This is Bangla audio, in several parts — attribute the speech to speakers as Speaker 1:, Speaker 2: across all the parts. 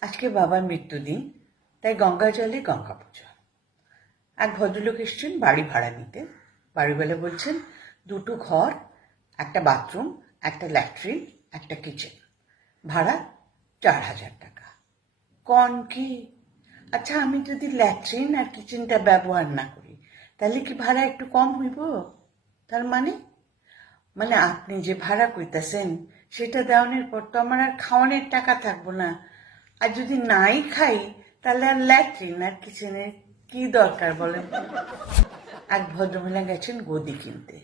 Speaker 1: আজকে বাবার মৃত্যুদিন তাই গঙ্গা জলে গঙ্গা পুজো। এক ভদ্রলোক এসছেন বাড়ি ভাড়া নিতে। বাড়িওয়ালা বলছেন, দুটো ঘর, একটা বাথরুম, একটা ল্যাট্রিন, একটা কিচেন। ভাড়া চার হাজার টাকা। কন কি? আচ্ছা আমি যদি ল্যাট্রিন আর কিচেনটা ব্যবহার না করি, তাহলে কি ভাড়া একটু কম হইব? তার মানে? মানে আপনি যে ভাড়া কইতাছেন, সেটা দেওয়ানোর পর তো আমার আর খাওয়ানোর টাকা থাকব না। আর যদি নাই খাই, তাহলে আর ল্যাট্রিন আর কিচেনের কি দরকার বলেন? এক ভদ্রমহিলা গেছেন গদি কিনতে।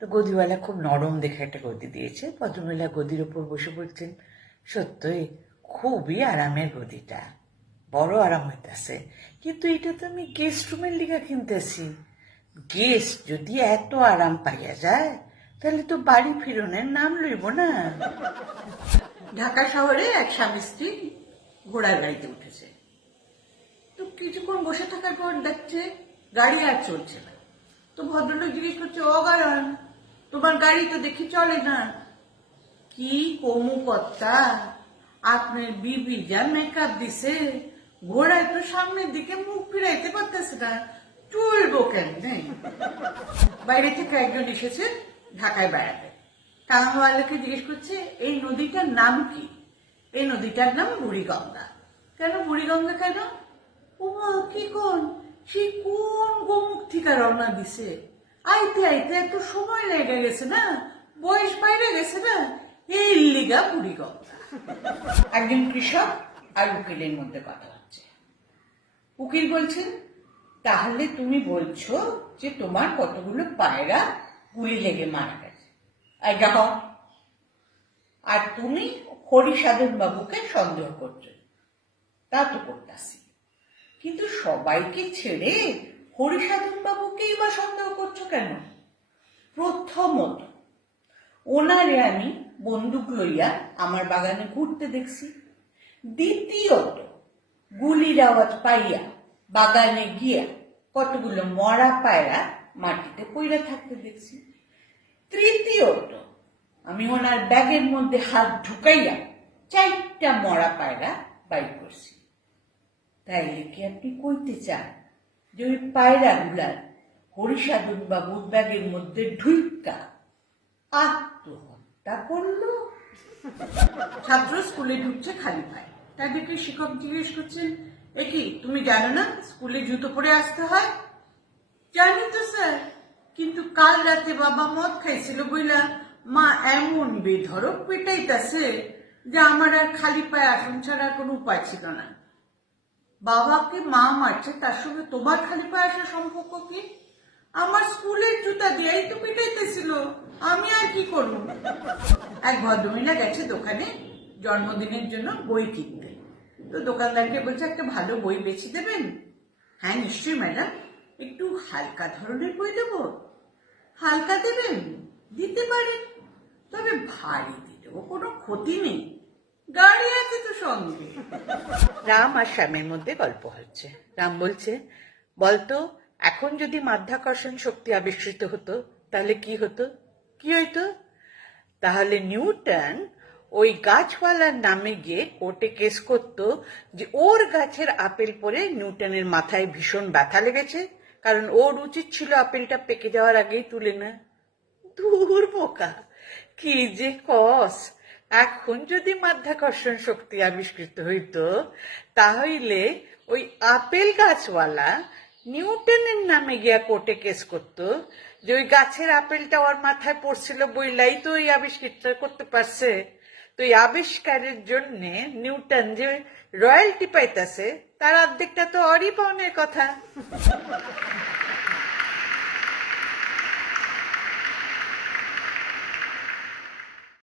Speaker 1: তো গদিওয়ালা খুব নরম দেখে একটা গদি দিয়েছে। ভদ্রমহিলা গদির ওপর বসে পড়ছেন সত্যই খুবই আরামের গদিটা। বড় আরাম হইতাছে। কিন্তু এটা তো আমি গেস্ট রুমের লিগা কিনতেছি। গেস্ট যদি এত আরাম পাইয়া যায়, তাহলে তো বাড়ি ফিরনের নাম লইব না। ঢাকা শহরে এক স্বামী স্ত্রী ঘোড়ার গাড়িতে উঠেছে। তো কিছুক্ষণ বসে থাকার পর দেখছে গাড়ি আর চলছে না। তো ভদ্রলোক জিজ্ঞেস করছে, অগারণ, তোমার গাড়ি তো দেখি চলে না। কি কমু কর্তা আপনার বিবি যা মেকআপ দিছে, ঘোড়ায় তো সামনের দিকে মুখ ফিরাইতে পারতেছে না। চলবো কেন বাইরে থেকে একজন এসেছে ঢাকায় বেড়াতে। টাঙ্গাওয়ালাকে জিজ্ঞেস করছে, এই নদীটার নাম কি? এই নদীটার নাম বুড়িগঙ্গা। কেন বুড়িগঙ্গা কেন? ও কি কোন? সে কোন গোমুখ থেকে রওনা দিছে? আইতে আইতে, এত সময় লেগে গেছে না? বয়স বাইরে গেছে না? এই লিগা বুড়িগঙ্গা। একজন কৃষক আর উকিলের মধ্যে কথা হচ্ছে। উকিল বলছেন, তাহলে তুমি বলছো যে তোমার কতগুলো পায়রা গুলি লেগে মারা আর তুমি হরিসাধন বাবুকে সন্দেহ করছ। তা তো করতাছি। কিন্তু সবাইকে ছেড়ে হরিসাধন বাবুকেই বা সন্দেহ করছ কেন? প্রথমত, ওনারে আমি বন্দুক লইয়া আমার বাগানে ঘুরতে দেখছি। দ্বিতীয়ত, গুলির আওয়াজ পাইয়া বাগানে গিয়া কতগুলো মরা পায়রা মাটিতে পইরা থাকতে দেখছি। তৃতীয়ত আমি ওনার ব্যাগের মধ্যে হাত ঢুকাইয়া চারটা মরা পায়রা বাইর করছি। তাইলে কি আপনি কইতে চান যে ওই পায়রাগুলার হরিসাধন বাবুর ব্যাগের মধ্যে ঢুইকা আত্মহত্যা করল। ছাত্র স্কুলে ঢুকছে খালি পায়। তাদেরকে শিক্ষক জিজ্ঞেস করছেন এ কি তুমি জানো না স্কুলে জুতো পরে আসতে হয়? জানি তো, স্যার। কিন্তু কাল রাতে বাবা মদ খাইছিল বইলা, মা, এমন বেধরক পেটাইতাছে যে আমার আর খালি পায়ে আসন ছাড়া কোনো উপায় ছিল না। বাবাকে মা মারছে, তার সঙ্গে তোমার খালি পায়ে আসার সম্পর্ক কি? আমার স্কুলের জুতা দিয়েই তো পিটাইতেছিল, আমি আর কি করব? এক ভদ্রমহিলা গেছে দোকানে জন্মদিনের জন্য বই কিনতে। তো দোকানদারকে বলছে, একটা ভালো বই বেছে দেবেন? হ্যাঁ নিশ্চয়ই, ম্যাডাম। হালকা ধরনের বই দেবো? হালকা দেবেন? দিতে পারেন। তবে ভারী দিতেও কোনো ক্ষতি নেই। গাড়ি আছে তো সঙ্গে। রাম আর শ্যামের মধ্যে গল্প হচ্ছে। রাম বলছে, বলতো, এখন যদি মাধ্যাকর্ষণ শক্তি আবিষ্কৃত হতো, তাহলে কি হতো? কি হইতো? তাহলে নিউটন ওই গাছওয়ালার নামে গিয়ে কোর্টে কেস করত যে ওর গাছের আপেল পরে নিউটনের মাথায় ভীষণ ব্যথা লেগেছে। কারণ ওর উচিত ছিল আপেলটা পেকে যাওয়ার আগেই তুলে না। দূর বোকা, কি যে কস। এখন যদি মাধ্যাকর্ষণ শক্তি আবিষ্কৃত হইতো তাহলে ওই আপেল গাছওয়ালা নিউটনের নামে গিয়া কোর্টে কেস করতো যে ওই গাছের আপেলটা ওর মাথায় পড়ছিল বইলাই তো ওই আবিষ্কৃতটা করতে পারছে। তো এই আবিষ্কারের জন্য নিউটন যে রয়্যালটি পাইতাছে, তার অর্ধেকটা তো অরই পাওনের কথা।